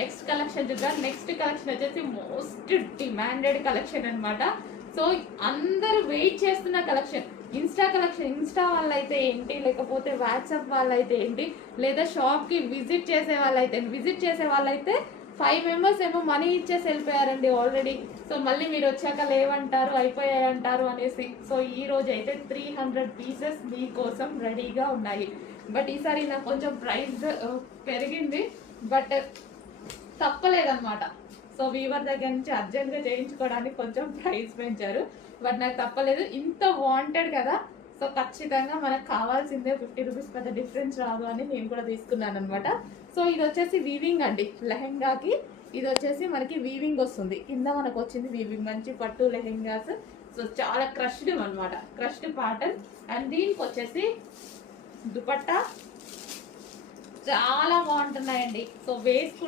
Next collection చూద్దాం. Next collection వచ్చేసి most demanded collection అన్నమాట. సో అందరూ వెయిట్ చేస్తున్న కలెక్షన్. ఇన్స్టా వాళ్ళైతే ఏంటి, లేకపోతే వాట్సాప్ వాళ్ళైతే ఏంటి, లేదా షాప్కి విజిట్ చేసే వాళ్ళైతే 5 మెంబర్స్ ఏమో మనీ ఇచ్చేసి వెళ్ళిపోయారండి ఆల్రెడీ. సో మళ్ళీ మీరు వచ్చాక లేవంటారు, అయిపోయాయి అంటారు అనేసి. సో ఈ రోజు అయితే 300 పీసెస్ మీకోసం రెడీగా ఉన్నాయి. బట్ ఈసారి నాకు కొంచెం ప్రైస్ పెరిగింది, బట్ తప్పలేదన్నమాట. సో వీవర్ దగ్గర నుంచి అర్జెంట్గా చేయించుకోవడానికి కొంచెం ప్రైస్ పెంచారు, బట్ నాకు తప్పలేదు. ఇంత వాంటెడ్ కదా, సో ఖచ్చితంగా మనకు కావాల్సిందే. 50 రూపీస్ పెద్ద డిఫరెన్స్ రాదు అని నేను కూడా తీసుకున్నాను అనమాట. సో ఇది వచ్చేసి వీవింగ్ అండి, లెహెంగాకి ఇది వచ్చేసి మనకి వీవింగ్ వస్తుంది. కింద మనకు వచ్చింది వీవింగ్, మంచి పట్టు లెహెంగాస్. సో చాలా క్రష్డ్ అనమాట, క్రష్డ్ ప్యాటర్న్. అండ్ దీనికి వచ్చేసి దుపట్టా చాలా బాగుంటున్నాయండి. సో వేసుకుంటే